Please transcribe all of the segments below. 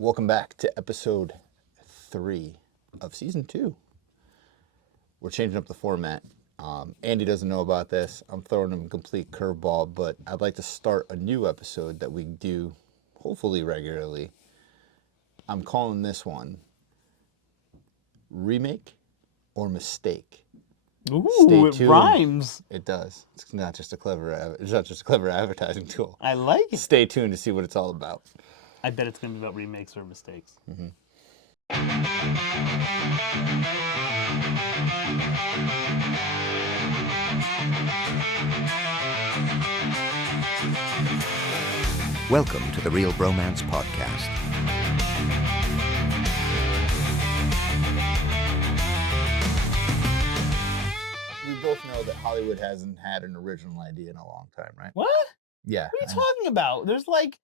Welcome back to episode 3 of season 2. We're changing up the format. Andy doesn't know about this. I'm throwing him a complete curveball, but I'd like to start a new episode that we do hopefully regularly. I'm calling this one Remake or Mistake. Ooh, it rhymes. It does. It's not just a clever advertising tool. I like it. Stay tuned to see what it's all about. I bet it's going to be about remakes or mistakes. Mm-hmm. Welcome to the Reel Bromance Podcast. We both know that Hollywood hasn't had an original idea in a long time, right? What? Yeah. What are you talking about? There's like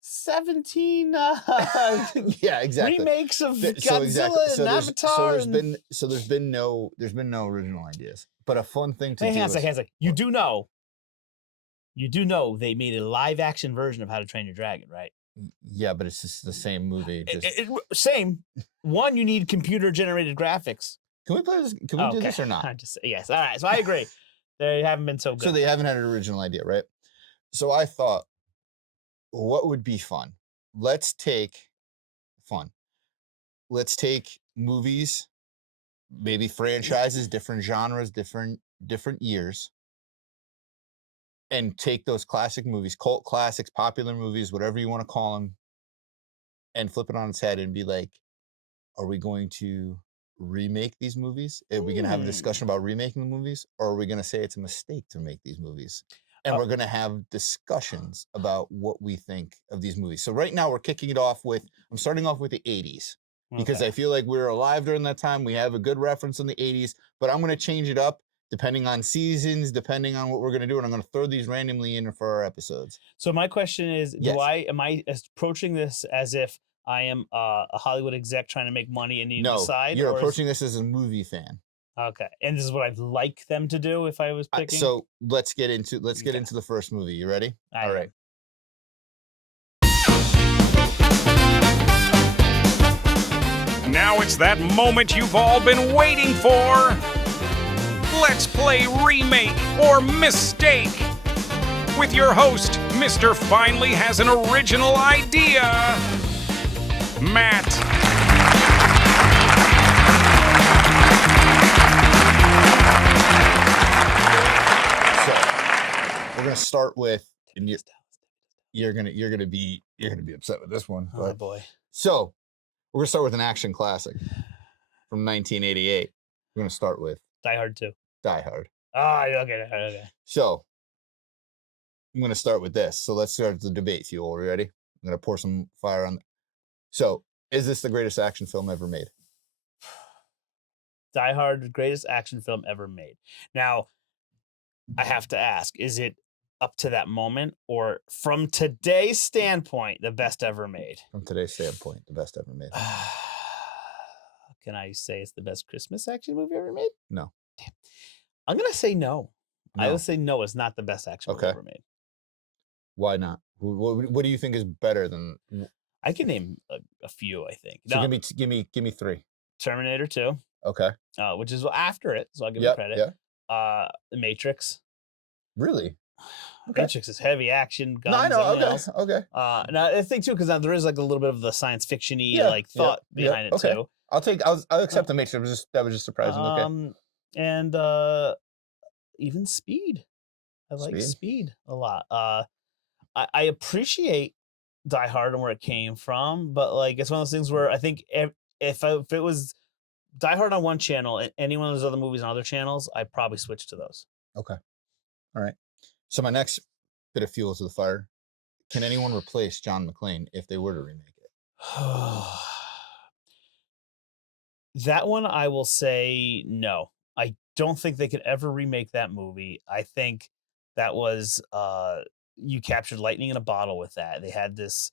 17 yeah, exactly. remakes of Godzilla and Avatar. There's been no original ideas. But a fun thing to do. Hang on a second. You do know they made a live action version of How to Train Your Dragon, right? Yeah, but it's just the same movie. Same. One, you need computer generated graphics. Can we play this? Can we do this or not? Yes. All right. So I agree. They haven't been so good. So they haven't had an original idea, right? So I thought, what would be fun? Let's take movies, maybe franchises, different genres, different years, and take those classic movies, cult classics, popular movies, whatever you want to call them, and flip it on its head and be like, are we going to remake these movies? Are we going to have a discussion about remaking the movies? Or are we going to say it's a mistake to make these movies? And we're going to have discussions about what we think of these movies. So right now we're kicking it off with, I'm starting off with the 80s. Because I feel like we were alive during that time. We have a good reference in the 80s. But I'm going to change it up depending on seasons, depending on what we're going to do. And I'm going to throw these randomly in for our episodes. So my question is, Yes. am I approaching this as if I am a Hollywood exec trying to make money and need to decide? You're approaching this as a movie fan. Okay. And this is what I'd like them to do if I was picking? So let's get into the first movie. You ready? All right. Now it's that moment you've all been waiting for. Let's play Remake or Mistake with your host, Mr. Finally Has an Original Idea, Matt. So we're gonna start with, and you're gonna be upset with this one. Oh boy. So we're gonna start with an action classic from 1988. We're gonna start with Diehard 2. Diehard. Okay. So I'm gonna start with this. So let's start the debate fuel. Are you ready? I'm gonna pour some fire on. So is this the greatest action film ever made? Die Hard, the greatest action film ever made. Now, I have to ask, is it up to that moment, or from today's standpoint, the best ever made? From today's standpoint, the best ever made. Can I say it's the best Christmas action movie ever made? No. Damn. I'm going to say no. I will say no, it's not the best action movie ever made. Why not? What do you think is better than? I can name a few, I think. So give me 3. Terminator 2. Okay. Which is after it, so I'll give you credit. Yeah. The Matrix. Really? Okay. Matrix is heavy action, guns. No, I know. Else. Okay. Now I think too, because there is like a little bit of the science fiction-y thought behind it too. I'll accept the Matrix. That was just surprising. Okay. And even Speed. I like Speed a lot. I appreciate Die Hard and where it came from, but like it's one of those things where I think if it was Die Hard on one channel and any one of those other movies on other channels, I'd probably switch to those. Okay. All right. So my next bit of fuel to the fire: can anyone replace John McClane if they were to remake it? That one, I will say no. I don't think they could ever remake that movie. I think that was you captured lightning in a bottle with that. They had this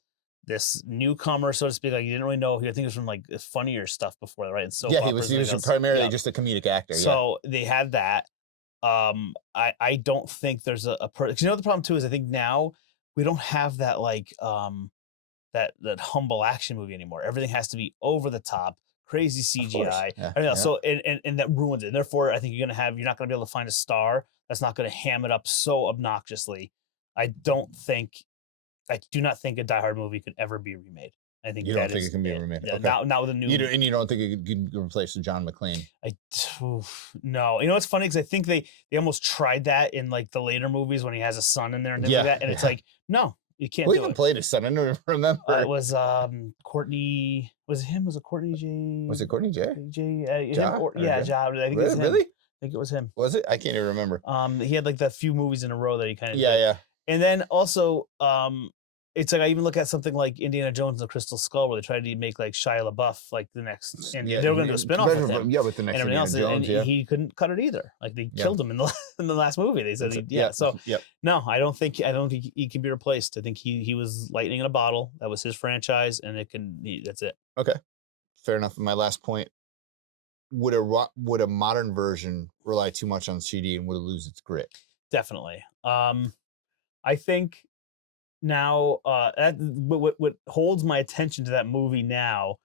newcomer, so to speak. Like you didn't really know. I think it was from like funnier stuff before, right? And so he was primarily just a comedic actor. So they had that. I don't think there's a you know, the problem too is I think now we don't have that like that humble action movie anymore. Everything has to be over the top, crazy CGI. Yeah, I know, yeah. so and that ruins it. And therefore, I think you're not going to be able to find a star that's not going to ham it up so obnoxiously. I do not think a Die Hard movie could ever be remade. I think You don't think it can be remade? Yeah, Okay. now with a new. You don't think it could replace John McClane? No. You know what's funny? Because I think they almost tried that in like the later movies when he has a son in there and things like that, and it's like, no, you can't. Who do even it. played his son? I don't remember. It was Courtney. Was it him? Was it Courtney J? Was it Courtney J? Ja? Ja. I think it was him. Really? I think it was him. Was it? I can't even remember. He had like the few movies in a row that he kind of Yeah. And then also, it's like I even look at something like Indiana Jones and the Crystal Skull, where they tried to make like Shia LaBeouf like the next, and they were going to do a spinoff with him. Yeah, with the next and everything Indiana else, Jones, and he couldn't cut it either. Like they killed him in the last movie. They said So no, I don't think he can be replaced. I think he was lightning in a bottle. That was his franchise, and that's it. Okay, fair enough. My last point: would a modern version rely too much on CD and would it lose its grit? Definitely. I think now what holds my attention to that movie now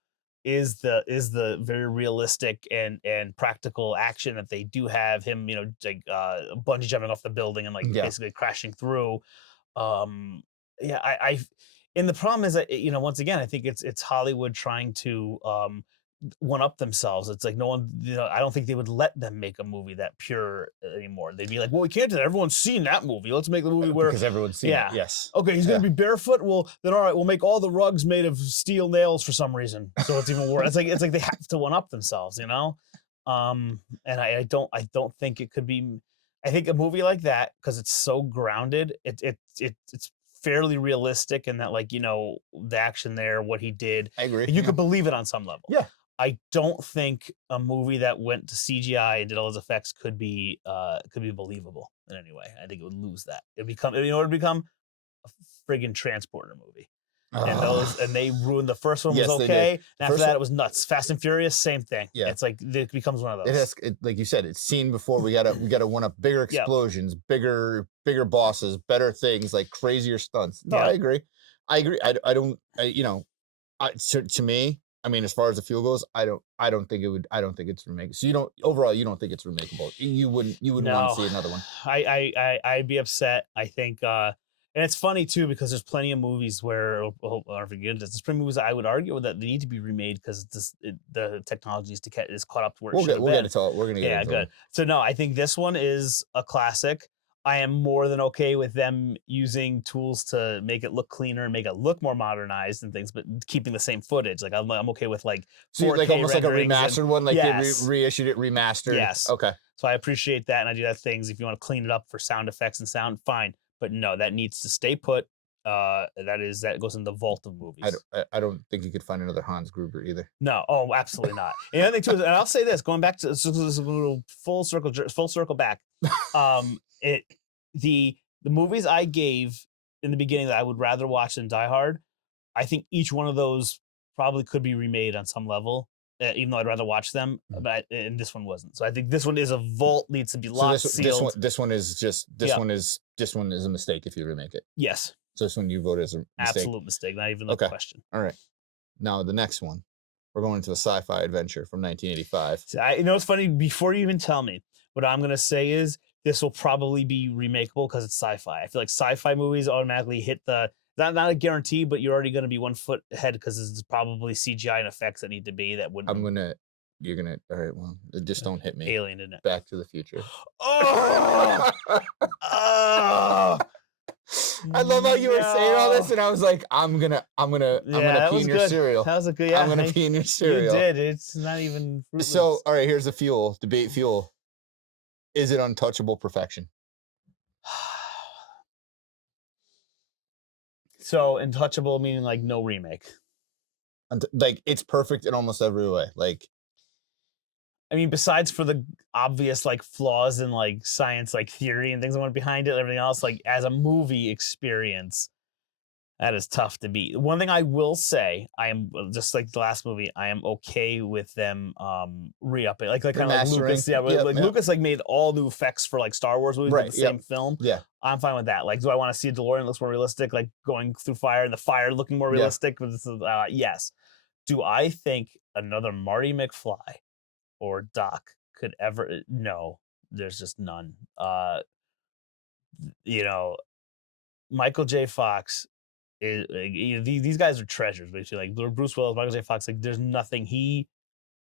is the very realistic and practical action that they do have him, like bungee jumping off the building and like basically crashing through. And the problem is that, once again, I think it's Hollywood trying to one up themselves. It's like no one, I don't think they would let them make a movie that pure anymore. They'd be like, well, we can't do that. Everyone's seen that movie. Let's make the movie where because everyone's seen it. Yes. Okay, he's gonna be barefoot. Well, then all right, we'll make all the rugs made of steel nails for some reason. So it's even worse. It's like they have to one up themselves, And I don't think it could be. I think a movie like that, because it's so grounded, it's fairly realistic in that, like, the action there, what he did. I agree. You could believe it on some level. Yeah. I don't think a movie that went to CGI and did all those effects could be believable in any way. I think it would lose that. It would become a friggin' transporter movie. And they ruined the first one. Was okay. And after that, it was nuts. Fast and Furious, same thing. Yeah, it's like it becomes one of those. Like you said, it's seen before. We gotta one up bigger explosions, bigger bosses, better things, like crazier stunts. No, I agree. To me, I mean, as far as the fuel goes, I don't think it's remake. So you don't think it's remakeable. You wouldn't want to see another one. I'd be upset. I think, and it's funny too, because there's plenty of movies where, there's plenty of movies I would argue that they need to be remade because the technology is caught up to where it should have been. We're going to get into good. So no, I think this one is a classic. I am more than okay with them using tools to make it look cleaner and make it look more modernized and things, but keeping the same footage. Like I'm okay with like 4K like almost like a remastered one, like they reissued it remastered. Yes. Okay. So I appreciate that, and I do that things. If you want to clean it up for sound effects and sound, fine. But no, that needs to stay put. That goes in the vault of movies. I don't think you could find another Hans Gruber either. No, absolutely not. And the other thing too is, and I'll say this, going back to this little full circle back. The movies I gave in the beginning that I would rather watch than Die Hard, I think each one of those probably could be remade on some level, even though I'd rather watch them. And this one wasn't. So I think this one is a vault, needs to be locked, sealed. This one is a mistake if you remake it. Yes. So this one you vote as a mistake. Absolute mistake, not even a question. All right. Now the next one, we're going to a sci-fi adventure from 1985. It's funny. Before you even tell me, what I'm going to say is this will probably be remakeable because it's sci-fi. I feel like sci-fi movies automatically hit not a guarantee, but you're already going to be 1 foot ahead because it's probably CGI and effects that need to be that wouldn't. All right, well, just don't hit me. Alien, isn't it? Back to the Future. Oh! I love how you were saying all this, and I was like, I'm gonna pee in your cereal. That was a good. I'm gonna pee in your cereal. You did. It's not even fruitless. So, all right, here's the debate fuel. Is it untouchable perfection? So untouchable meaning like no remake. Like it's perfect in almost every way. Like, I mean, besides for the obvious like flaws in like science, like theory and things that went behind it, and everything else, like as a movie experience, That is tough to beat. One thing I will say, I am just like the last movie. I am okay with them re-upping, like kind of like Lucas. Yeah, like Lucas like made all new effects for like Star Wars movies, Right, with the same film. Yeah, I'm fine with that. Like, do I want to see a DeLorean that looks more realistic, like going through fire and the fire looking more realistic? Yes. Do I think another Marty McFly or Doc could ever? No, there's just none. You know, Michael J. Fox. These guys are treasures, basically. Like Bruce Willis, Michael J. Fox, like there's nothing. He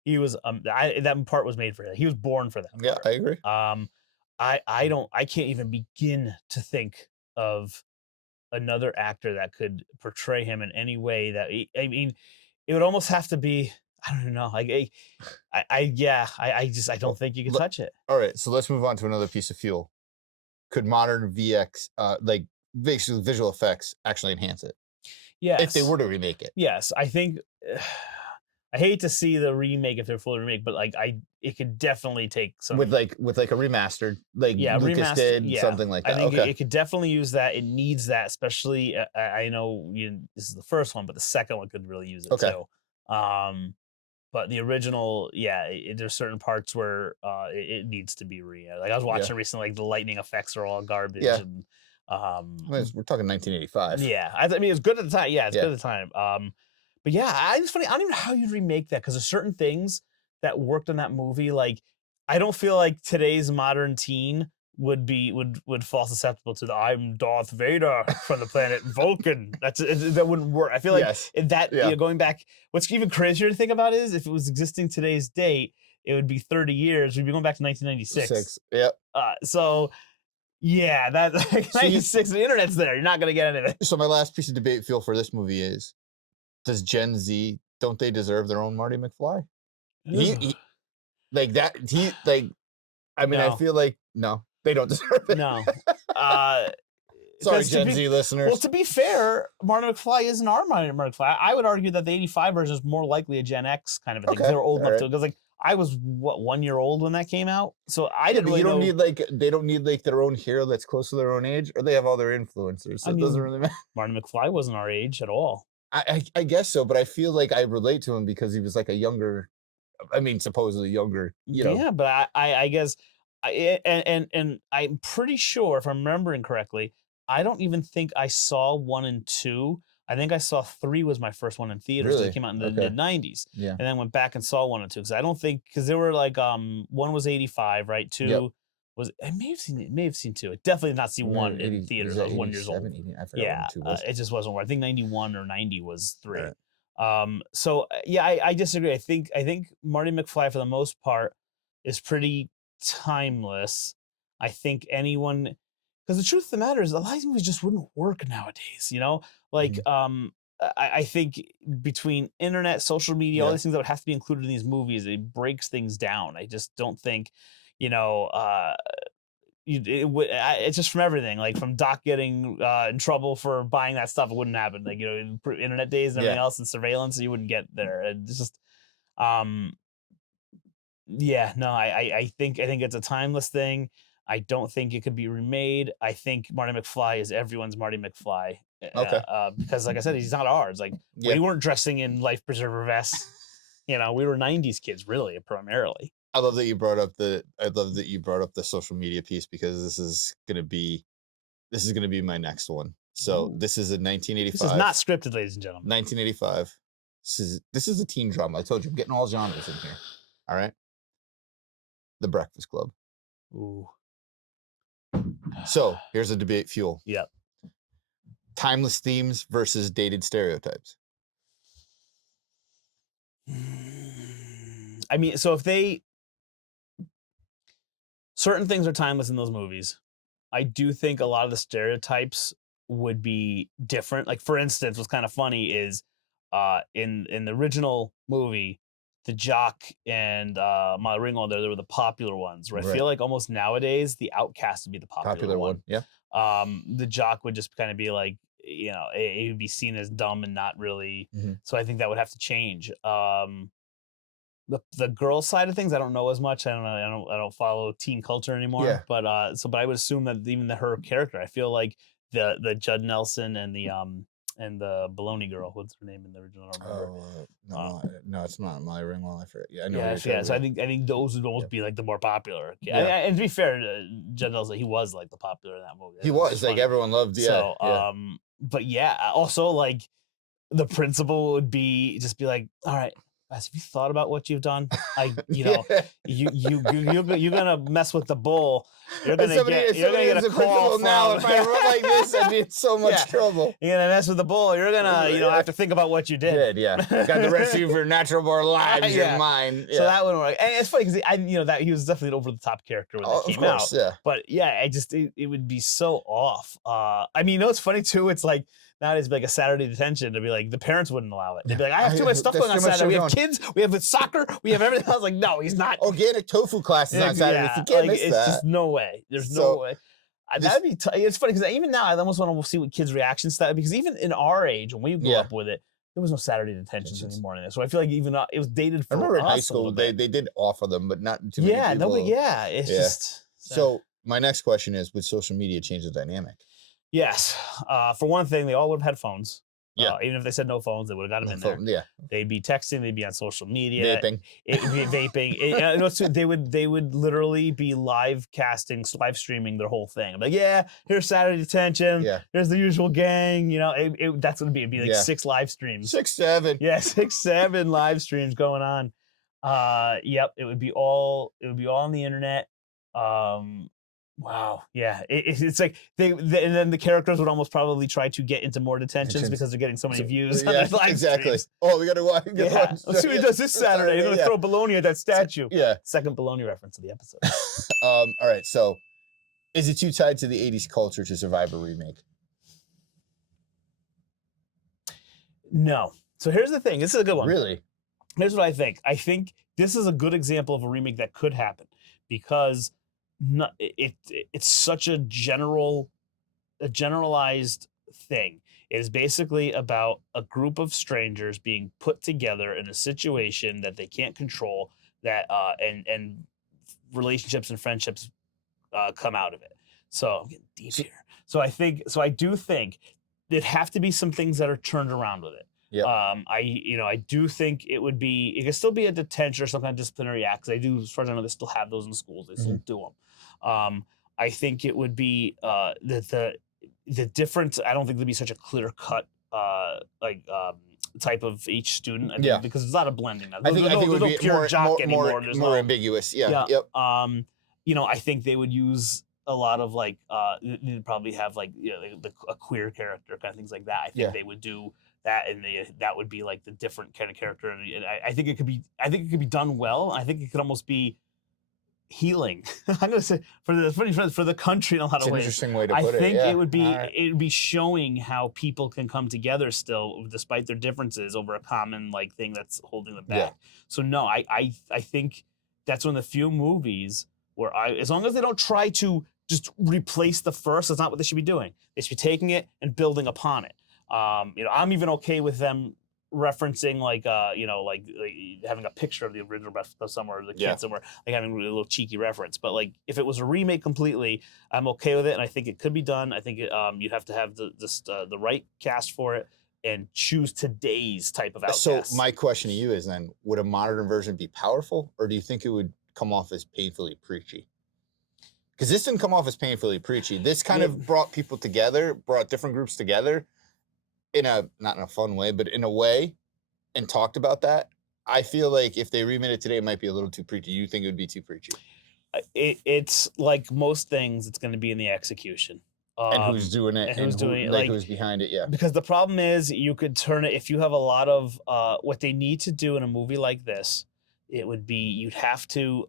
was that part was made for him. He was born for that. Yeah, part. I agree. I can't even begin to think of another actor that could portray him in any way that I mean, it would almost have to be. I don't know. Like I don't think you can touch it. All right, so let's move on to another piece of fuel. Could modern VX, like visual effects, actually enhance it? Yes. If they were to remake it. Yes, I think. I hate to see the remake if they're fully remake, but like it could definitely take some with like a remastered, like Lucas did, something like that. I think it could definitely use that. It needs that, especially. I know this is the first one, but the second one could really use it too. But the original, there's certain parts where it needs to be like I was watching recently, like the lightning effects are all garbage. Yeah. And we're talking 1985. Yeah, I mean it's good at the time. Yeah, it's good at the time. But yeah, it's funny. I don't even know how you'd remake that, because there's certain things that worked in that movie. Like, I don't feel like today's modern teen would fall susceptible to the "I'm Darth Vader from the planet Vulcan." That wouldn't work. I feel like going back. What's even crazier to think about is if it was existing today's date, it would be 30 years. We'd be going back to 1996. Yep. So. Yeah, that like 96. The internet's there. You're not gonna get anything. So my last piece of debate feel for this movie is: does Gen Z, don't they deserve their own Marty McFly? He like that. I mean, I feel like no, they don't deserve it. No. Sorry, Gen Z listeners. Well, to be fair, Marty McFly isn't our Marty McFly. I would argue that the 85 version is more likely a Gen X kind of a thing. Because they were old enough to, because like I was 1 year old when that came out, so I didn't really know. They don't need like their own hero that's close to their own age, or they have all their influencers. So it doesn't really matter. Marty McFly wasn't our age at all. I guess so, but I feel like I relate to him because he was like a younger, I mean, supposedly younger, Yeah, but I guess, and I'm pretty sure, if I'm remembering correctly, I don't even think I saw 1 and 2. I think I saw 3 was my first one in theaters. Really? It came out in the mid-90s. Yeah. And then went back and saw 1 and 2, because I don't think, because they were like 1 was 85, right? 2 was, I may have seen 2. I definitely did not see 1 in theaters. I was 1 year old. 80, I forgot when 2 was. It just wasn't where I think 91 or 90 was 3. Right. So yeah, I disagree. I think Marty McFly for the most part is pretty timeless. I think anyone, because the truth of the matter is a lot of these movies just wouldn't work nowadays, like I think between internet, social media, all these things that would have to be included in these movies, it breaks things down. I just don't think, it's just from everything, like from Doc getting in trouble for buying that stuff, it wouldn't happen. Like, internet days and everything else and surveillance, you wouldn't get there. It's just, I think it's a timeless thing. I don't think it could be remade. I think Marty McFly is everyone's Marty McFly. Because like I said, he's not ours. Like we weren't dressing in life preserver vests. We were 90s kids, really, primarily. I love that you brought up the social media piece, because this is gonna be my next one. So this is a 1985. This is not scripted, ladies and gentlemen. 1985. This is a teen drama. I told you, I'm getting all genres in here. All right. The Breakfast Club. Ooh. So here's a debate fuel. Yep. Timeless themes versus dated stereotypes. I mean, so if certain things are timeless in those movies, I do think a lot of the stereotypes would be different. Like, for instance, what's kind of funny is in the original movie, the Jock and Molly Ringwald, they were the popular ones. Right? I feel like almost nowadays the Outcast would be the popular one. Yeah. The Jock would just kind of be like, it would be seen as dumb and not really. Mm-hmm. So I think that would have to change. The girl side of things, I don't know as much. I don't follow teen culture anymore. Yeah. But I would assume that even her character, I feel like the Judd Nelson and the and the Baloney girl. What's her name in the original? I don't remember. No, it's not My Ring. Well, I forget. Yeah, I know. Yeah. So I think those would almost be like the more popular. Yeah. And to be fair, Judd Nelson, he was like the popular in that movie. He was like everyone loved. Yeah. So, but yeah, also like the principal would be like, all right, guys, have you thought about what you've done? You're gonna mess with the bull. You're gonna get a call now. If I wrote like this, I'd be in so much trouble. You're gonna mess with the bull. You're gonna have to think about what you did. Yeah. Got the rest of you for natural born lives in mind. Yeah. So that wouldn't work. And it's funny because that he was definitely an over the top character when that came out. Yeah. But yeah, it would be so off. I mean, it's funny too. It's like nowadays, like a Saturday detention, to be like the parents wouldn't allow it. They'd be like, I have too much stuff going on Saturday. We have kids, we have soccer, we have everything. I was like, no, he's not. Organic tofu classes on Saturday. You can't miss it's that. just no way. There's no way. That'd be. It's funny because even now I almost want to see what kids' reactions to that, because even in our age when we grew up with it, there was no Saturday detentions anymore. So I feel like even it was dated for. I remember in high us school they did offer them, but not too many people. It's just. So my next question is: would social media change the dynamic? Yes. For one thing, they all would have had phones. Yeah. Even if they said no phones, they would have got them in there. Yeah. They'd be texting. They'd be on social media. Vaping. Vaping. They would literally be live streaming their whole thing. I'm like, yeah, here's Saturday detention. Yeah. Here's the usual gang. That's what it'd be. It'd be like 6 live streams. 6, 7. Yeah, 6, 7 live streams going on. Yep. It would be all on the internet. Wow. Yeah. It's like and then the characters would almost probably try to get into more detentions because they're getting so many views. Yeah, exactly. Streams. Oh, we gotta watch. Let's see what he does this Saturday. He's gonna throw baloney at that statue. Yeah. Second baloney reference of the episode. All right. So, is it too tied to the 80s culture to survive a remake? No. So here's the thing. This is a good one. Really? Here's what I think. I think this is a good example of a remake that could happen because it's such a generalized thing. It is basically about a group of strangers being put together in a situation that they can't control, that and relationships and friendships come out of it. So I'm getting deep here. So I do think there'd have to be some things that are turned around with it. Yeah. I do think it could still be a detention or some kind of disciplinary act, because I do, as far as I know, they still have those in schools. They still do them. I think it would be the difference. I don't think there'd be such a clear cut type of each student. I think, because there's a lot of blending now. I think it would be pure jock anymore. More ambiguous. Yeah. Yep. I think they would use a lot of they'd probably have a queer character, kind of things like that. I think they would do that, and that would be like the different kind of character. And I think it could be done well. I think it could almost be healing. I'm gonna say for the country in a lot of ways. Interesting way to put it. I think it would be showing how people can come together still despite their differences over a common thing that's holding them back. Yeah. So no, I think that's one of the few movies where as long as they don't try to just replace the first, that's not what they should be doing. They should be taking it and building upon it. I'm even okay with them referencing having a picture of the original somewhere, or the kid somewhere, having a little cheeky reference. But if it was a remake completely, I'm okay with it, and I think it could be done. I think you'd have to have the right cast for it and choose today's type of outcast. So my question to you is then, would a modern version be powerful, or do you think it would come off as painfully preachy? Because this didn't come off as painfully preachy. This kind of brought people together, brought different groups together not in a fun way, but in a way, and talked about that. I feel like if they remade it today, it might be a little too preachy. You think it would be too preachy? It's like most things, it's going to be in the execution. And who's doing it? And who's behind it? Yeah. Because the problem is, you could turn it, if you have a lot of what they need to do in a movie like this, it would be, you'd have to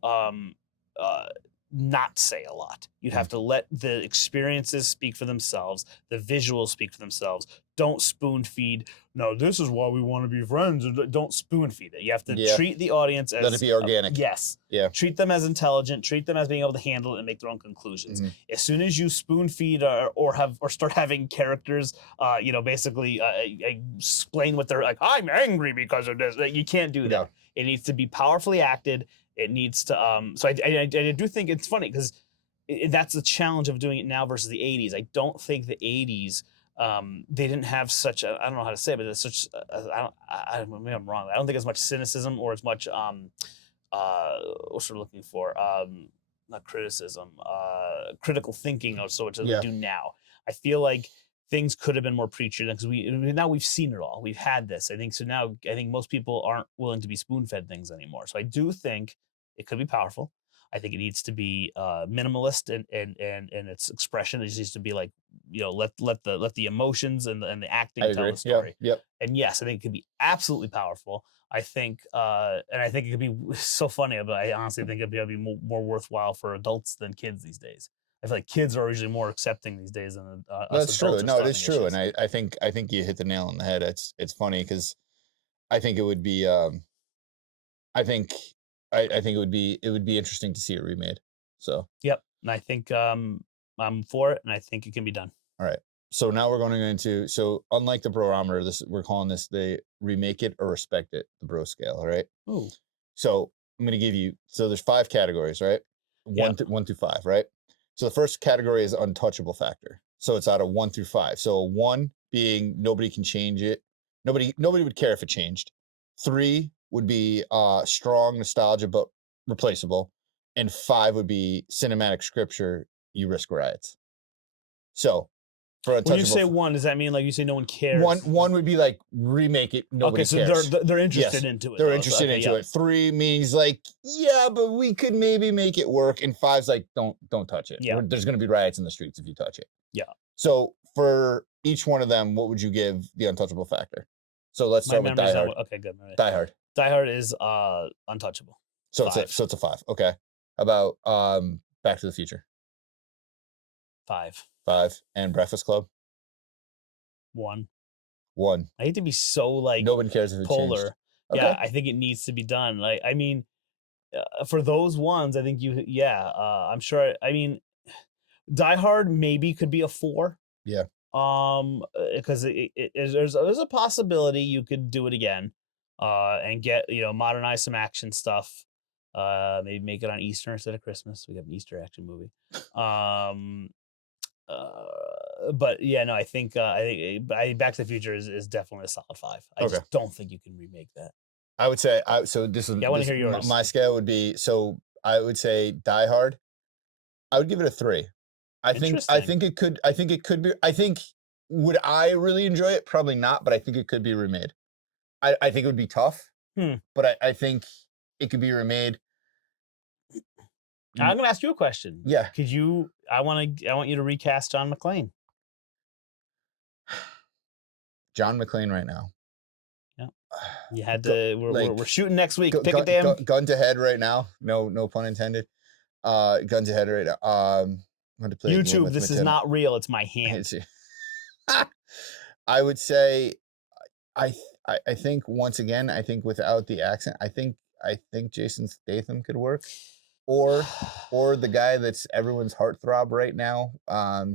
not say a lot. You'd have to let the experiences speak for themselves, the visuals speak for themselves. Don't spoon feed. No, this is why we want to be friends. Don't spoon feed it. You have to treat the audience as... Let it be organic. Yes. Yeah. Treat them as intelligent. Treat them as being able to handle it and make their own conclusions. Mm-hmm. As soon as you spoon feed or start having characters, basically explain what they're like, I'm angry because of this. You can't do that. No. It needs to be powerfully acted. It needs to... So I do think it's funny because that's the challenge of doing it now versus the 80s. I don't think the 80s they didn't have such a, I don't know how to say it, but it's such maybe I'm wrong. I don't think as much cynicism or as much what's we're looking for, not criticism, critical thinking, or so much as we do now. I feel like things could have been more preachy because now we've seen it all. We've had this. I think so. Now I think most people aren't willing to be spoon-fed things anymore. So I do think it could be powerful. I think it needs to be minimalist and its expression. It just needs to be like, let the emotions and the acting tell the story. Yep. And yes, I think it could be absolutely powerful. I think, and I think it could be so funny, but I honestly think it'd be more worthwhile for adults than kids these days. I feel like kids are usually more accepting these days than us. That's true. No, it is true, issues. and I think you hit the nail on the head. It's funny because I think it would be I think it would be interesting to see it remade. So yep, and I think I'm for it, and I think it can be done. All right. So now we're going into, so unlike the Brometer, we're calling this the remake it or respect it, the bro scale. All right. Ooh. So I'm going to give you, so there's 5 categories, right? One through 5, right? So the first category is untouchable factor. So it's out of 1 through 5. So 1 being nobody can change it. Nobody would care if it changed. 3 would be strong nostalgia, but replaceable. And 5 would be cinematic scripture, you risk riots. So for when you say 1, does that mean like you say no one cares? One would be like remake it, nobody cares. So they're interested into it. They're interested into it. 3 means like, yeah, but we could maybe make it work. And 5's like, don't touch it. Yeah. There's going to be riots in the streets if you touch it. Yeah. So for each one of them, what would you give the untouchable factor? So let's start with Die Hard. Okay, good. Right. Die Hard. Die Hard is untouchable. So it's a 5. Okay. How about Back to the Future? 5. And Breakfast Club? 1. I hate to be so like no one cares if it polar. Changed. Okay. Yeah, I think it needs to be done. Like, I mean, for those ones, I think I'm sure. I mean, Die Hard maybe could be a 4. Yeah. Because there's a possibility you could do it again, and get modernize some action stuff. Maybe make it on Easter instead of Christmas. We have an Easter action movie. But yeah, no, I think Back to the Future is definitely a solid 5. I just don't think you can remake that. I would say so. This is I want to hear yours. My scale would be, so I would say Die Hard. I would give it a 3. I think it could be. I think, would I really enjoy it? Probably not, but I think it could be remade. I think it would be tough, but I think it could be remade. I'm gonna ask you a question. Yeah. Could you? I want you to recast John McClane. John McClane right now. Yeah. You had to. We're shooting next week. Pick a damn gun to head right now. No pun intended. Gun to head right now. I'm going to play YouTube. This is not real. It's my hand. I would say, I think once again, I think without the accent, I think Jason Statham could work. Or the guy that's everyone's heartthrob right now.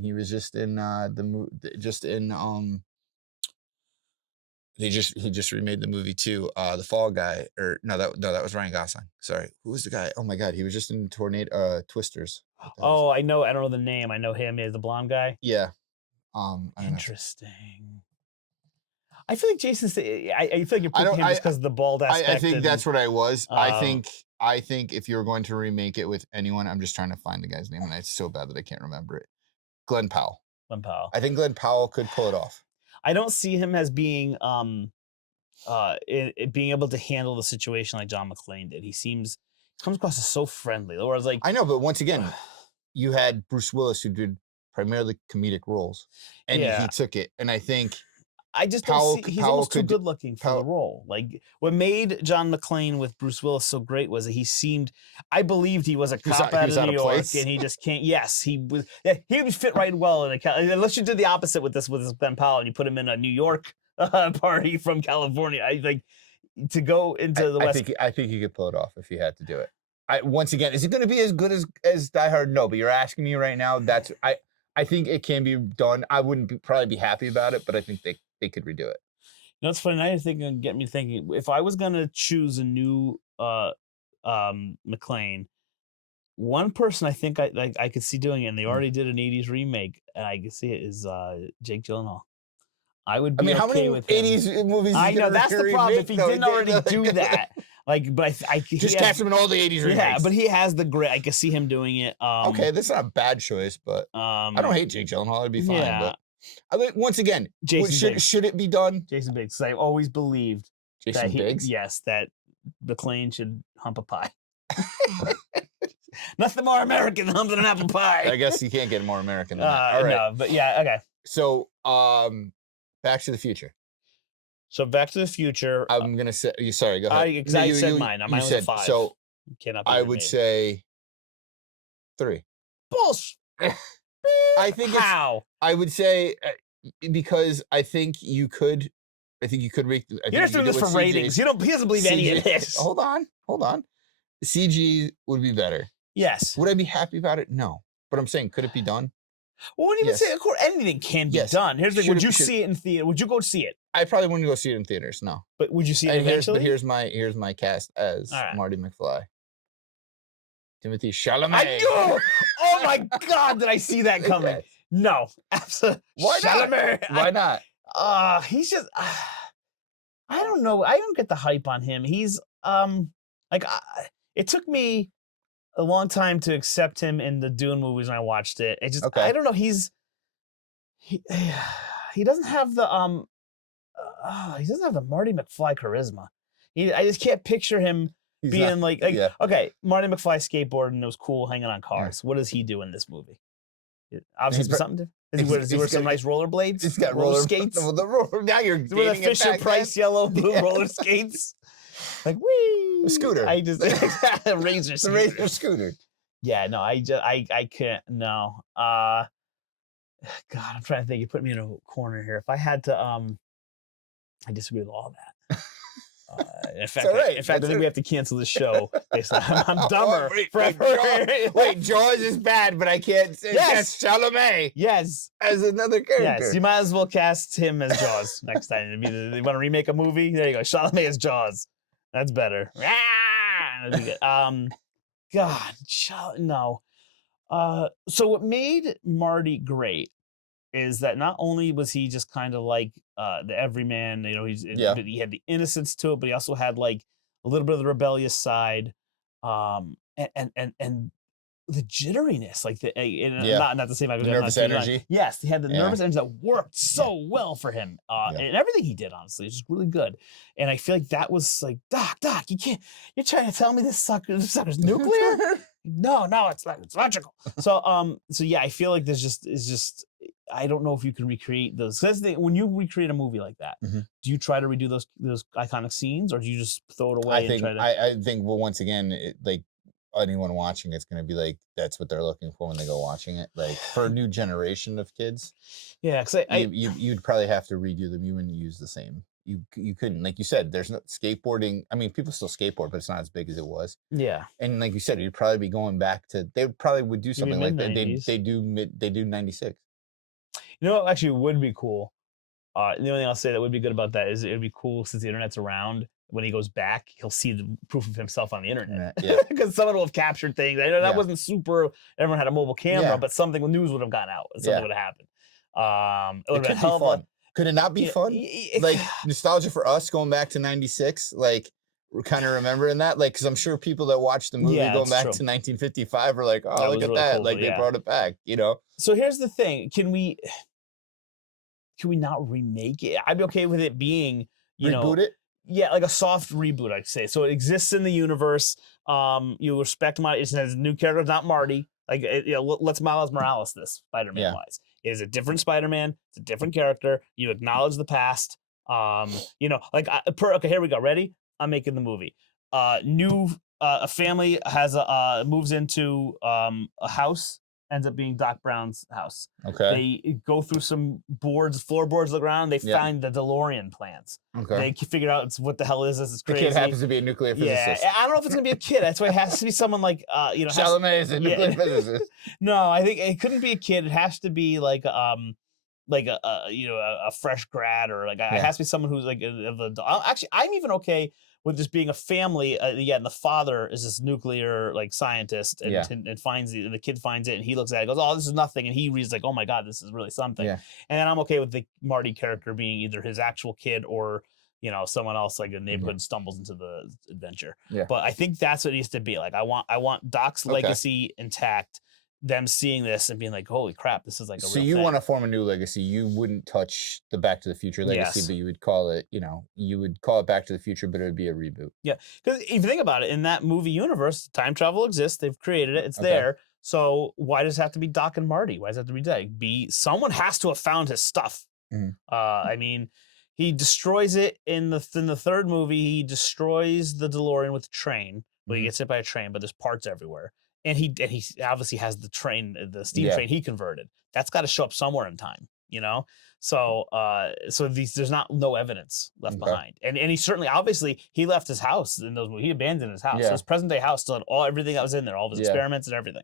He was just in he just remade the movie too. The Fall Guy, or no, that was Ryan Gosling. Sorry, who was the guy? Oh my God, he was just in Twisters. Oh, I know. I don't know the name. I know him. He's the blonde guy. Yeah. Interesting. I feel like Jason. I feel like you're picking him just because of the bald aspect. I think that's what I was. I think if you're going to remake it with anyone, I'm just trying to find the guy's name, and it's so bad that I can't remember it. Glenn Powell. I think Glenn Powell could pull it off. I don't see him as being being able to handle the situation like John McClane did. He comes across as so friendly. Whereas, like, I know, but once again, you had Bruce Willis who did primarily comedic roles, and he took it. And I think I just don't see he's almost too good looking for the role. Like, what made John McClane with Bruce Willis so great was that I believed he was a cop out of New York, and he just can't. Yes, he was. Yeah, he would fit right well in unless you did the opposite with this Glenn Powell and you put him in a New York party from California. I like to go into the West. I think he could pull it off if he had to do it. Once again, is it going to be as good as Die Hard? No, but you're asking me right now. I think it can be done. I wouldn't probably be happy about it, but I think they could redo it. You know, it's funny. Now you're thinking, get me thinking. If I was gonna choose a new McClane, one person I think I could see doing it, and they already did an 80's remake, and I could see it is Jake Gyllenhaal. I would be mean, how okay many with him. 80s movies? I know that's the problem. If he didn't already like, do that, like, but just cast him in all the 80s remakes. Yeah, but he has the grit. I can see him doing it. Okay, that's not a bad choice, but I don't hate Jake Gyllenhaal. It'd be fine. Yeah. But once again, should it be done? Jason Biggs. Because I always believed Jason Biggs. Yes, that McClane should hump a pie. Nothing more American than humping an apple pie. I guess you can't get more American than that. All right. No, but yeah, okay. So, Back to the Future. So Back to the Future. I'm gonna say. Sorry, go ahead. Because I said mine. Mine was a 5. So cannot be I would say 3. Bullshit. I think How? I would say because I think you could. I think you could. You're just doing this for ratings. He doesn't believe any of this. Hold on. CG would be better. Yes. Would I be happy about it? No. But I'm saying, could it be done? Well, when you say, of course, anything can be done. Here's the thing. Would you see it in theater? Would you go see it? I probably wouldn't go see it in theaters. No. But would you see it eventually? Here's my cast as Marty McFly. Timothy Chalamet. I knew! Oh my God, did I see that coming? Yes. No, absolutely. Why not? Why not? He's just. I don't know. I don't get the hype on him. He's it took me a long time to accept him in the Dune movies when I watched it. It just I don't know. He doesn't have the he doesn't have the Marty McFly charisma. I just can't picture him being like okay, Marty McFly skateboarding and it was cool hanging on cars. Yeah. What does he do in this movie? Obviously something different. Does he wear some nice rollerblades? He's got roller skates. Now you're dating with the Fisher Price yellow blue roller skates. Like wee scooter. I just razor scooter. The razor scooter. Yeah, no, I can't. No. God, I'm trying to think. You put me in a corner here. If I had to, I disagree with all that. In fact, I think we have to cancel the show. I'm dumber. Wait, Jaws is bad, but I can't say yes. Chalamet. Yes, as another character. Yes, you might as well cast him as Jaws next time. You want to remake a movie? There you go. Chalamet as Jaws. That's better. God, no. So what made Marty great is that not only was he just kind of like the everyman, he had the innocence to it, but he also had like a little bit of the rebellious side, and the jitteriness, like not the same. Nervous energy. Yes, he had the nervous energy that worked so well for him, and everything he did, honestly, is just really good. And I feel like that was like, Doc, you can't. You're trying to tell me this sucker's nuclear? No, it's not. It's logical. So yeah, I feel like there's just. I don't know if you can recreate those. Because when you recreate a movie like that, do you try to redo those iconic scenes, or do you just throw it away? I think well, once again, like anyone watching, it's going to be like that's what they're looking for when they go watching it. Like for a new generation of kids, yeah, because you'd probably have to redo them. You wouldn't use the same. You couldn't, like you said, there's no skateboarding. I mean, people still skateboard, but it's not as big as it was. Yeah, and like you said, you'd probably be going back to. They probably would do something like that. They do 96. You know what actually would be cool? The only thing I'll say that would be good about that is it would be cool since the internet's around. When he goes back, he'll see the proof of himself on the internet. Because someone will have captured things. I know that wasn't super. Everyone had a mobile camera, but something with news would have gone out. Something would have happened. It would have been hell of a. Could it not be fun? Like nostalgia for us going back to 96, like we're kind of remembering that, like because I'm sure people that watched the movie going back to 1955 are like, oh, look at that, cool, like they brought it back, So here's the thing: can we not remake it? I'd be okay with it being reboot it. Yeah, like a soft reboot, I'd say. So it exists in the universe. You respect Marty. It has a new character, not Marty. Like, let's Miles Morales this Spider-Man wise. It is a different Spider-Man. It's a different character. You acknowledge the past. Okay, here we go. Ready? I'm making the movie. A family has moves into a house. Ends up being Doc Brown's house. Okay. They go through some floorboards, look around. They find the DeLorean plans. Okay. They figure out what the hell is this? It's crazy. The kid happens to be a nuclear physicist. Yeah, I don't know if it's gonna be a kid. That's why it has to be someone like Chalamet is a nuclear physicist. No, I think it couldn't be a kid. It has to be like a fresh grad or it has to be someone who's like actually I'm even okay with this being a family, and the father is this nuclear like scientist, and finds the kid finds it, and he looks at it, and goes, "Oh, this is nothing," and he reads like, "Oh my god, this is really something." Yeah. And then I'm okay with the Marty character being either his actual kid or someone else like in the neighborhood stumbles into the adventure. Yeah. But I think that's what it needs to be. Like I want Doc's legacy intact. Them seeing this and being like, "Holy crap, this is like a real So you thing." want to form a new legacy. You wouldn't touch the Back to the Future legacy, Yes. but you would call it, you would call it Back to the Future, but it would be a reboot. Yeah, because if you think about it, in that movie universe, time travel exists. They've created it. It's there. So why does it have to be Doc and Marty? Why does it have to be Doc? Someone has to have found his stuff. Mhm. I mean, he destroys it in the third movie. He destroys the DeLorean with the train. Well, he gets hit by a train, but there's parts everywhere. And he obviously has the train, the steam train he converted. That's got to show up somewhere in time, So there's no evidence left behind. And he certainly, obviously, he left his house in those movies. He abandoned his house. So his present day house still had everything that was in there, all of his experiments and everything.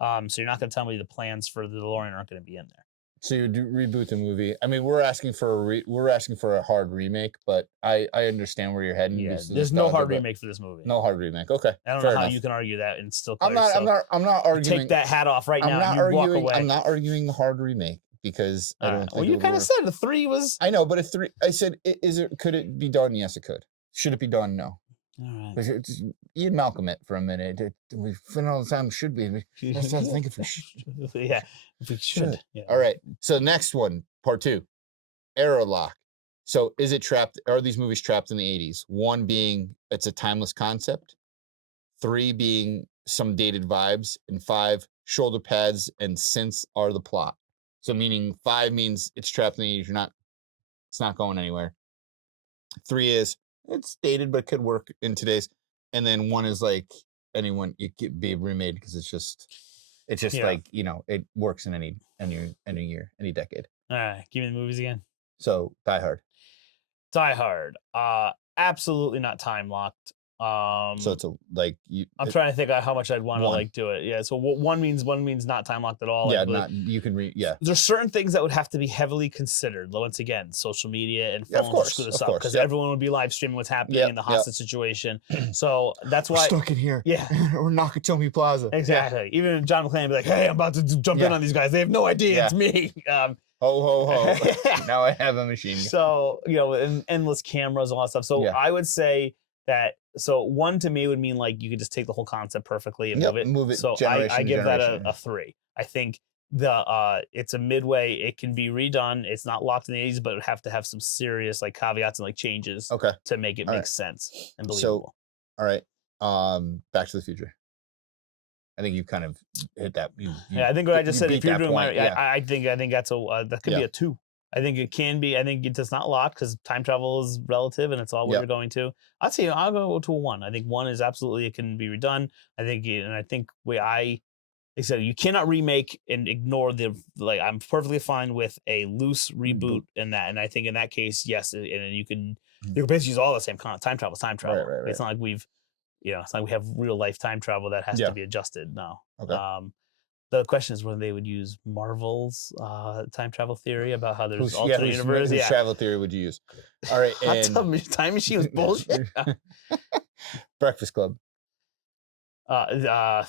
So you're not going to tell me the plans for the DeLorean aren't going to be in there. So you do reboot the movie. I mean, we're asking for a hard remake, but I understand where you're heading. Yeah, there's no hard remake for this movie. No hard remake. Okay, I don't know how you can argue that and still. I'm not arguing. Take that hat off right now. And walk away. I'm not arguing the hard remake because I don't. Well, you kind of said a 3 was. I know, but a 3. I said, could it be done? Yes, it could. Should it be done? No. All right. Ian Malcolm it for a minute. We spend all the time. Should be. Let's have to think if we should. Yeah, if we should. Yeah. All right. So next one, part 2, era lock. So is it trapped? Are these movies trapped in the 80s? 1 being it's a timeless concept. 3 being some dated vibes, and 5 shoulder pads and synths are the plot. So meaning 5 means it's trapped in the 80s. It's not going anywhere. 3 is it's dated but could work in today's, and then 1 is like it could be remade because it's just like it works in any year, any decade. All right, give me the movies again. So Die Hard. Die Hard, absolutely not time locked. So it's I'm trying to think of how much I'd want to do it. Yeah. So one means not time locked at all. Yeah, you can read. Yeah. There's certain things that would have to be heavily considered. Once again, social media and phones will screw this up because everyone would be live streaming what's happening in the hostage situation. So that's why we're stuck in here. Yeah. We're Nakatomi Plaza. Exactly. Yeah. Even John McClane would be like, "Hey, I'm about to jump in on these guys. They have no idea it's me." Ho ho ho! Now I have a machine gun. So and endless cameras, all that stuff. So I would say that. So 1 to me would mean like you could just take the whole concept perfectly and move it. So I give that a 3. I think it's a midway. It can be redone. It's not locked in the 80s, but it would have to have some serious like caveats and like changes to make it make sense and believable. So, all right. Back to the Future. I think you kind of hit that. I think what I just said. If you're doing I think that's that could be a 2. I think it can be. I think it does not lock because time travel is relative and it's all where you're going to. I'll go to a 1. I think 1 is absolutely it can be redone. I think so you cannot remake and ignore I'm perfectly fine with a loose reboot in that. And I think in that case, yes, and you can basically use all the same time travel. Right. It's not like it's like we have real life time travel that has to be adjusted. No. Okay. The question is whether they would use Marvel's time travel theory about how there's alternate universe. Whose travel theory would you use? All right. And time machine was bullshit. Breakfast Club. Not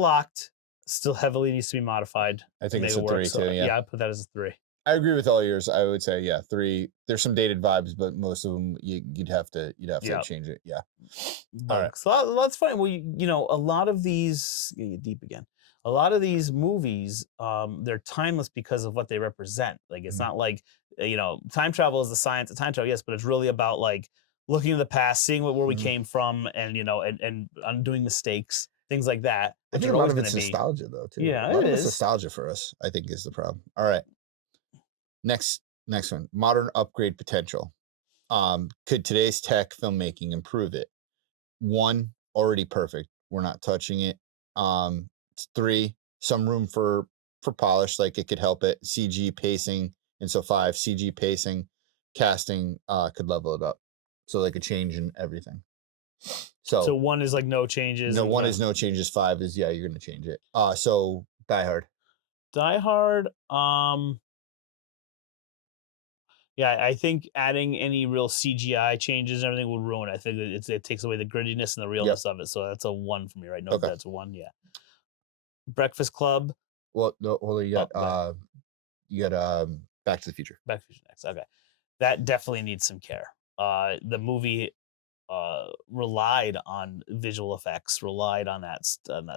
locked. Still heavily needs to be modified. I think it's a 3 too. Yeah, I put that as a 3. I agree with all yours. I would say 3. There's some dated vibes, but most of them you'd have to change it. Yeah. All right. So that's fine. Well, a lot of these deep again. A lot of these movies, they're timeless because of what they represent. Like it's not like time travel is the science of time travel, yes, but it's really about like looking in the past, seeing where we came from, and and undoing mistakes, things like that. I think a lot of it's nostalgia though too. Yeah, a lot of it's nostalgia for us. I think is the problem. All right. Next one, modern upgrade potential. Could today's tech filmmaking improve it? 1, already perfect. We're not touching it. 3, some room for polish, like it could help it. CG pacing, and so 5, CG pacing, casting could level it up. So like a change in everything. So 1 is like no changes. No, 1 is no changes. 5 is you're gonna change it. So Die Hard. Die Hard. Yeah, I think adding any real CGI changes and everything would ruin it. I think it takes away the grittiness and the realness of it. So that's a 1 for me, right? No, Okay. that's a 1. Yeah. Breakfast Club. Well, no, hold on. Go ahead. You got Back to the Future. Back to the Future next. Okay, that definitely needs some care. The movie relied on visual effects, relied on that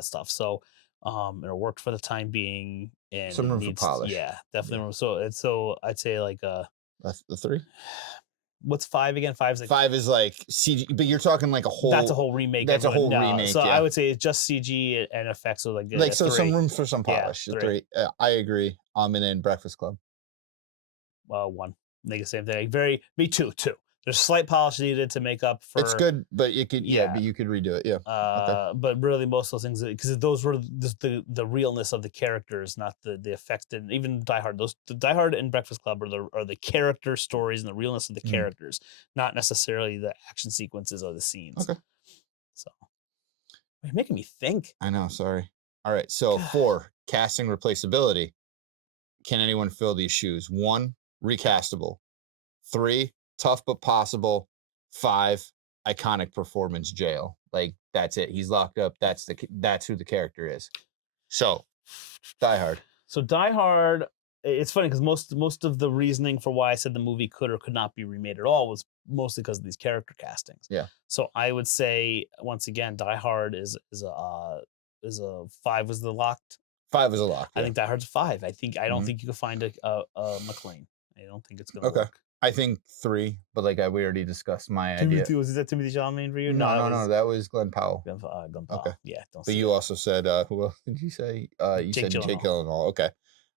stuff. So it worked for the time being, and Some it room for needs, polish. yeah, definitely. Yeah. Room. So I'd say like That's the 3. what's 5 again? 5's like 5 is like CG, but you're talking like a whole. that's a whole remake. That's a whole No, remake. So yeah. I would say it's just CG and effects. So like so 3. some room for some Yeah, polish. 3. 3. I agree. And then Breakfast Club. 1. Make the same thing. Very me too. There's slight polish needed to make up for. It's good, but you could but you could redo it. Yeah. Okay. But really, most of those things, because those were the realness of the characters, not the effect. And even Die Hard, the Die Hard and Breakfast Club are the character stories and the realness of the characters, not necessarily the action sequences or the scenes. Okay. So you're making me think. I know. Sorry. All right. So 4, casting replaceability. Can anyone fill these shoes? 1, recastable. 3, tough but possible. 5, iconic performance, jail. Like that's it. He's locked up. That's who the character is. So, Die Hard. So Die Hard. It's funny because most of the reasoning for why I said the movie could or could not be remade at all was mostly because of these character castings. Yeah. So I would say once again, Die Hard is a 5 was the locked. 5 is a lock. Yeah. I think Die Hard's a 5. I don't think you can find a McClane. I don't think it's gonna Okay. work. I think 3, but like we already discussed my idea. Was that Timothy Chalamet for you? No, that was Glenn Powell. Glenn Powell. Okay. Yeah, don't. But you also said who else did you say? You said Jake Gyllenhaal. Okay.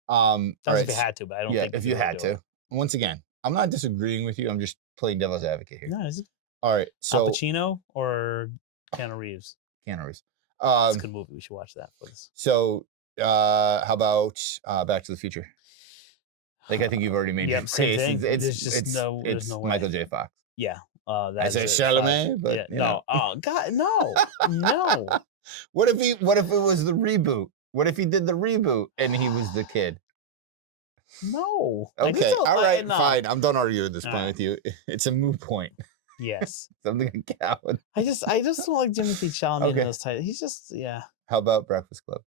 That's right. if you had to, but I don't think if you had to. Once again, I'm not disagreeing with you. I'm just playing devil's advocate here. No, is it All right. So Al Pacino or Keanu Reeves? Keanu Reeves. It's a good movie. We should watch that for this. So how about Back to the Future? Like I think you've already made your same case. thing. It's no way. Michael J. Fox. Yeah. I say Chalamet, but yeah, you know. Oh God, no. What if it was the reboot? What if he did the reboot and he was the kid? No. Okay. All right. No. Fine. I'm done arguing this All point right. with you. It's a moot point. Yes. Something like Cowan. I just don't like Timothy Chalamet in Okay. those titles. He's just How about Breakfast Club?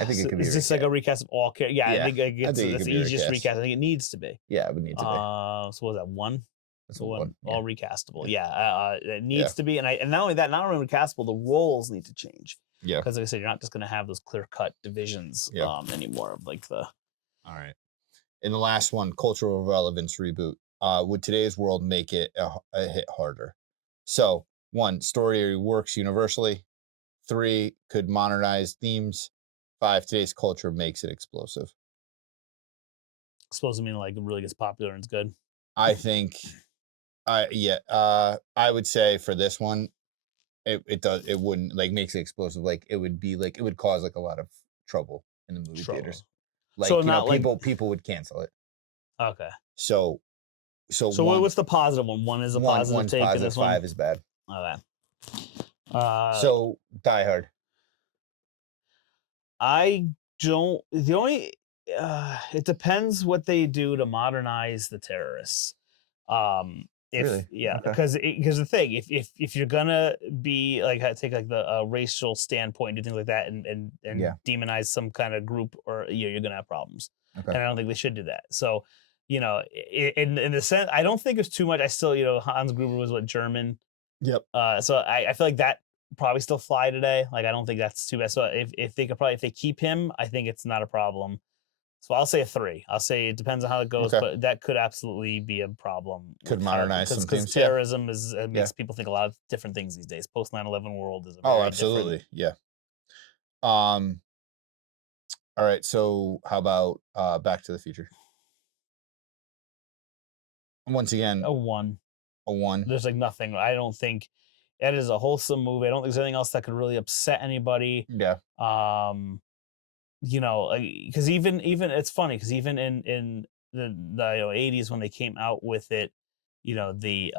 I think it could be. It's just like a recast of all characters. Yeah, Yeah, I think that's it the could be easiest recast. recast. I think it needs to be. Yeah, it would need to be. So what was that 1? That's So a 1. all recastable. Yeah, it needs to be, and not only that, not only recastable, the roles need to change. Yeah. Because like I said, you're not just going to have those clear cut divisions anymore of like the. All right. And the last one, cultural relevance reboot. Would today's world make it a hit harder? So 1, story works universally. 3, could modernize themes. 5, today's culture makes it explosive. Explosive meaning like it really gets popular and it's good. I think, I would say for this one, it wouldn't like makes it explosive. Like it would be like it would cause like a lot of trouble in the movie theaters. Like So not like people would cancel it. okay. So What's the positive one? 1 is a positive one's take, positive, and this 1 5 is bad. Okay. So Die Hard. I don't. The only it depends what they do to modernize the terrorists. If Really? yeah, Okay. because the thing, if you're gonna be like take like the racial standpoint, do things like that, and demonize some kind of group, or you're gonna have problems. Okay. And I don't think they should do that. So in the sense, I don't think it's too much. I still Hans Gruber was German. Yep. So I feel like that probably still fly today. Like I don't think that's too bad. So if they keep him, I think it's not a problem. So I'll say a 3. I'll say it depends on how it goes, but that could absolutely be a problem. Could modernize some things. Because terrorism makes people think a lot of different things these days. Post 9/11 world is a very absolutely. Yeah. All right. So how about Back to the Future? Once again, a 1. A 1. There's like nothing. I don't think it is a wholesome movie. I don't think there's anything else that could really upset anybody. Yeah. Because even it's funny because even in the 80's when they came out with it, the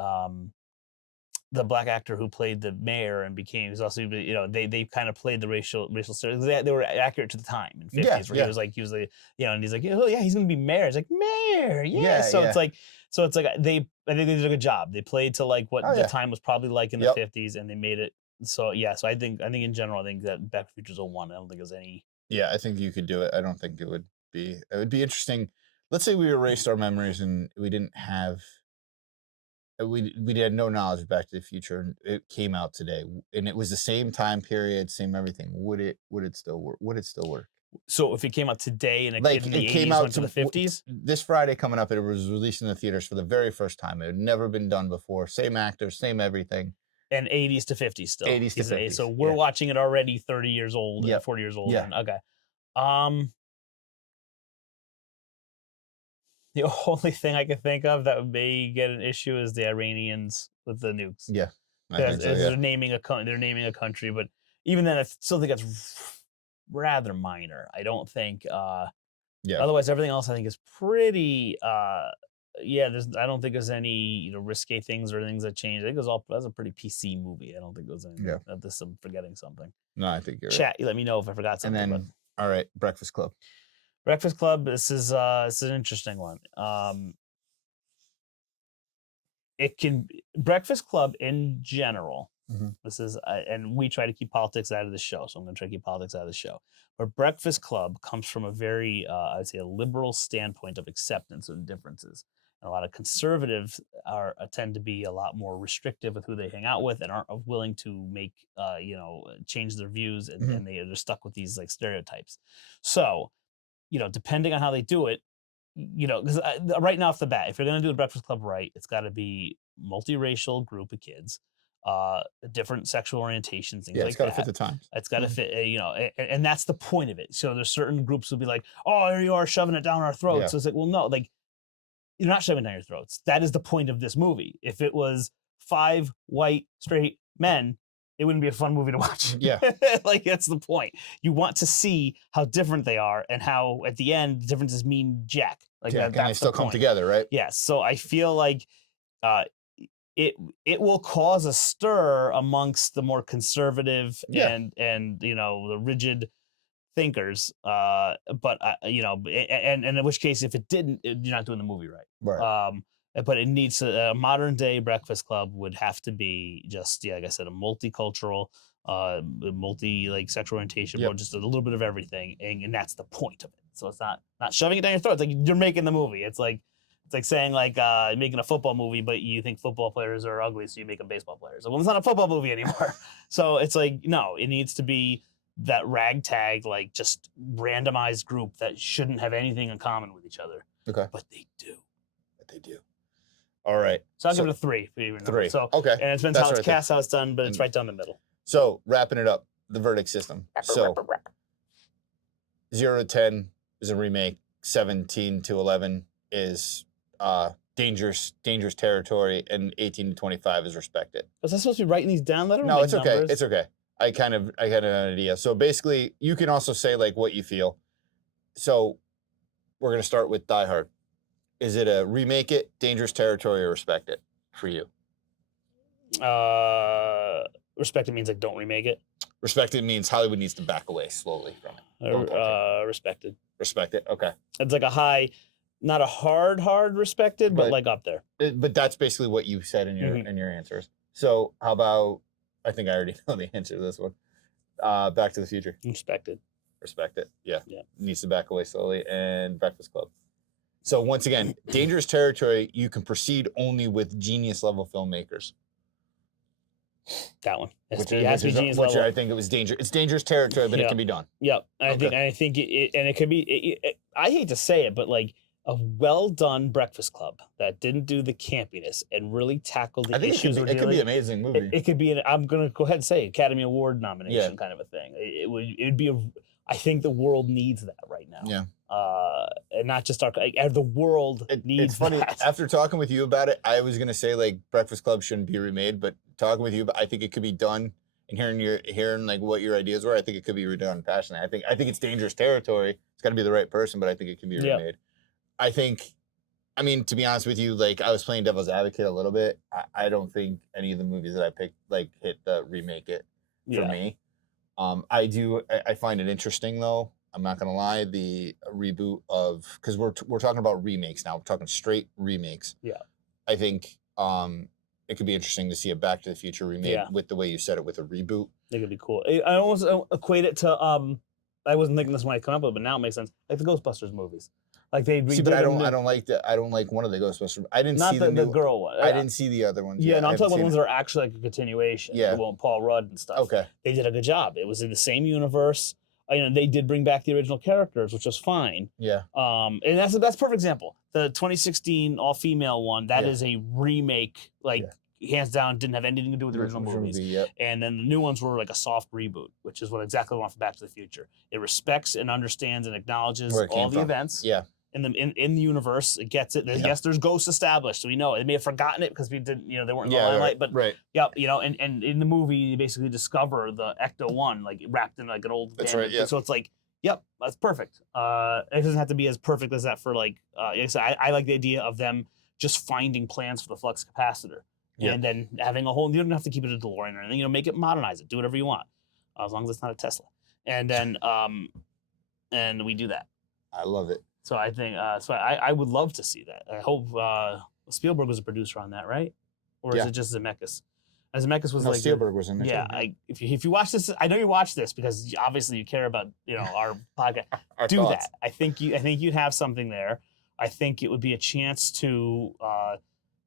the black actor who played the mayor and he's also, you know, they kind of played the racial stereotypes. They were accurate to the time in 50s where he was like, you know, and he's like, oh yeah, he's gonna be mayor. It's like mayor, yeah. So it's like I think they did a good job. They played to like what the time was probably like in the 50s, and they made it. So yeah, so I think in general, I think that Back to the Future's a 1. I don't think there's any. Yeah, I think you could do it. I don't think it would be interesting. Let's say we erased our memories and we didn't have. We had no knowledge of Back to the Future, and it came out today, and it was the same time period, same everything. Would it still work? Would it still work? So if it came out today and like in it the came 80s, out went to the 50s, this Friday coming up, it was released in the theaters for the very first time. It had never been done before. Same actors, same everything. And 80s to 50s still. 80s to 50s. So we're watching it already 30 years old and 40 years old. Yeah. And, okay. The only thing I can think of that may get an issue is the Iranians with the nukes. Yeah. They're naming a country, but even then, I still think it's rather minor. I don't think. Otherwise, everything else I think is pretty. I don't think there's any risque things or things that change. I think that's a pretty PC movie. I don't think there's any. I'm forgetting something. No, I think you're Chat. Let me know if I forgot something. And then, all right, Breakfast Club. Breakfast Club. This is an interesting one. Breakfast Club in general. Mm-hmm. This is, and we try to keep politics out of the show, so I'm going to try to keep politics out of the show. But Breakfast Club comes from a very, I would say, a liberal standpoint of acceptance of differences. And a lot of conservatives tend to be a lot more restrictive with who they hang out with and aren't willing to make, change their views, and they're stuck with these like stereotypes. So, depending on how they do it, because right now off the bat, if you're going to do the Breakfast Club right, it's got to be multiracial group of kids, different sexual orientations, things like that. It's got to fit the times. It's got to fit, and that's the point of it. So there's certain groups who'll be like, oh, here you are shoving it down our throats. Yeah. So it's like, well, no, like, you're not shoving it down your throats. That is the point of this movie. If it was 5 white straight men, it wouldn't be a fun movie to watch. Yeah. Like, that's the point. You want to see how different they are and how, at the end, the differences mean jack. Like, and they still come together, right? Yes. So I feel like it will cause a stir amongst the more conservative and the rigid thinkers. But and in which case, if it didn't, you're not doing the movie right. Right. But it needs a modern day Breakfast Club would have to be just, like I said, a multicultural, sexual orientation, or just a little bit of everything, and that's the point of it. So it's not shoving it down your throat. It's like you're making the movie. It's like saying making a football movie, but you think football players are ugly, so you make them baseball players. Well, it's not a football movie anymore. So it's like, no, it needs to be that ragtag, like just randomized group that shouldn't have anything in common with each other. Okay. But they do. All right. So I'll give it a 3. 3. So, okay. And it depends how it's cast, how it's done, but it's right down the middle. So wrapping it up, the verdict system. So 0 to 10 is a remake. 17 to 11 is dangerous territory, and 18 to 25 is respected. Was I supposed to be writing these down? No, it's okay. It's okay. I kind of had an idea. So basically, you can also say like what you feel. So we're gonna start with Die Hard. Is it a remake it, dangerous territory, or respect it for you? Respect it means like don't remake it. Respect it means Hollywood needs to back away slowly from it. Respected. Respect it. Okay. It's like a high, not a hard respected, but like up there. But that's basically what you said in your answers. So how about, I think I already know the answer to this one. Back to the Future. Respected. Respect it. Yeah. Yeah. Needs to back away slowly. And Breakfast Club. So once again, dangerous territory, you can proceed only with genius level filmmakers. That one. It Which has to be genius level. I think it was dangerous. It's dangerous territory, but it can be done. Yep. I think it could be, I hate to say it, but like a well done Breakfast Club that didn't do the campiness and really tackled the issues. It could be an amazing movie. It could be I'm going to go ahead and say Academy Award nomination kind of a thing. It would be I think the world needs that right now. Yeah. And not just the world needs. It's funny. That. After talking with you about it, I was gonna say like Breakfast Club shouldn't be remade, but talking with you, I think it could be done. And hearing like what your ideas were, I think it could be redone passionately. I think it's dangerous territory. It's got to be the right person, but I think it can be remade. I think I mean, to be honest with you, like I was playing devil's advocate a little bit. I don't think any of the movies that I picked like hit the remake it for me. I find it interesting though. I'm not gonna lie, the reboot of because we're talking about remakes now. We're talking straight remakes. Yeah. I think it could be interesting to see a Back to the Future remade with the way you said it with a reboot. I think it'd be cool. I almost equate it to I wasn't thinking this when I come up with it, but now it makes sense. Like the Ghostbusters movies. Like they see, but I don't like that. I don't like one of the Ghostbusters. I didn't see the girl one. I didn't see the other ones. Yeah, no, I'm talking about the ones that are actually like a continuation. Yeah, the one with Paul Rudd and stuff. Okay, they did a good job. It was in the same universe. They did bring back the original characters, which was fine. Yeah. And that's a perfect example. The 2016 all-female one, that is a remake, hands down, didn't have anything to do with the original movies. And then the new ones were like a soft reboot, which is what exactly I want for Back to the Future. It respects and understands and acknowledges all the events. Yeah. In the universe, it gets it. Yes, there's ghosts established, so we know. They may have forgotten it because we didn't, they weren't in the limelight. But and in the movie, you basically discover the Ecto-1 like wrapped in like an old. That's right. Yeah. So it's like, that's perfect. It doesn't have to be as perfect as that for like. I like the idea of them just finding plans for the flux capacitor and then having a whole. You don't have to keep it a DeLorean or anything. Make it, modernize it, do whatever you want, as long as it's not a Tesla. And then and we do that. I love it. So I think I would love to see that. I hope Spielberg was a producer on that, right? Or is it just Zemeckis? And Zemeckis was like Spielberg was in there. Yeah, if you watch this, I know you watch this because obviously you care about our podcast. Our do thoughts. that. I think you'd have something there. I think it would be a chance to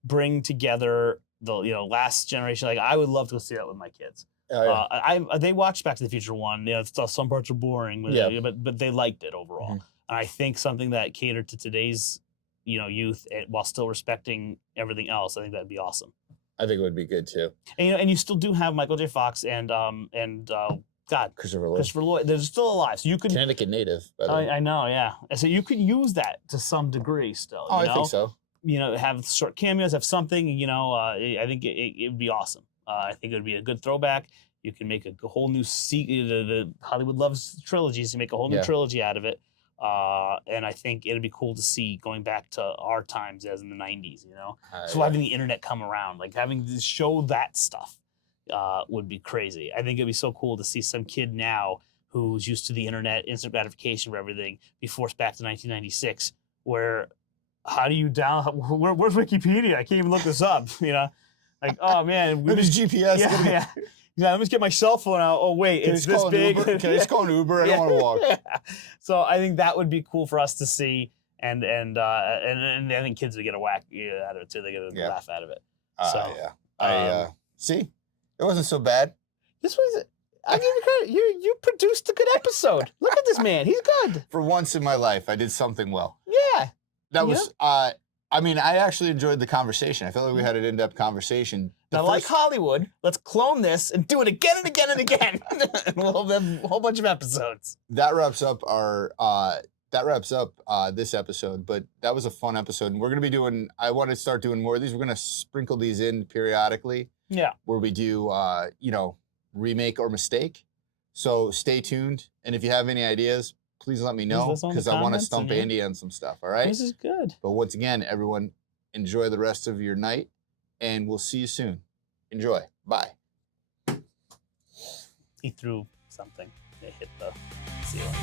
bring together the last generation. Like I would love to see that with my kids. They watched Back to the Future 1. Some parts are boring, but they liked it overall. Mm-hmm. And I think something that catered to today's, youth while still respecting everything else. I think that'd be awesome. I think it would be good too. And you still do have Michael J. Fox and Christopher Lloyd. They're still alive, so you could Connecticut native. I know, yeah. So you could use that to some degree still. I think so. Have short cameos, have something. I think it would be awesome. I think it would be a good throwback. You can make a whole new the Hollywood loves trilogies. You make a whole new trilogy out of it. And I think it'd be cool to see going back to our times as in the 90s, So having the internet come around, like having to show that stuff would be crazy. I think it'd be so cool to see some kid now who's used to the internet, instant gratification for everything, be forced back to 1996, where how do you where's Wikipedia? I can't even look this up, Like, oh man. With his GPS. Yeah. Let me just get my cell phone out. Oh wait, it's this big. Can I just call an Uber? I don't want to walk. Yeah. So I think that would be cool for us to see, and I think kids would get a whack out of it too. They get a laugh out of it. See, it wasn't so bad. This was. I give you credit. You produced a good episode. Look at this man. He's good. For once in my life, I did something well. Yeah. That was. I mean, I actually enjoyed the conversation. I feel like we had an in-depth conversation. Now, like Hollywood, let's clone this and do it again and again and again. And we'll have a whole bunch of episodes. That wraps up this episode, but that was a fun episode. And we're going to be I want to start doing more of these. We're going to sprinkle these in periodically. Yeah. Where we do, remake or mistake. So stay tuned. And if you have any ideas, please let me know because I want to stump Andy on some stuff. All right. This is good. But once again, everyone, enjoy the rest of your night, and we'll see you soon. Enjoy. Bye. He threw something. It hit the ceiling.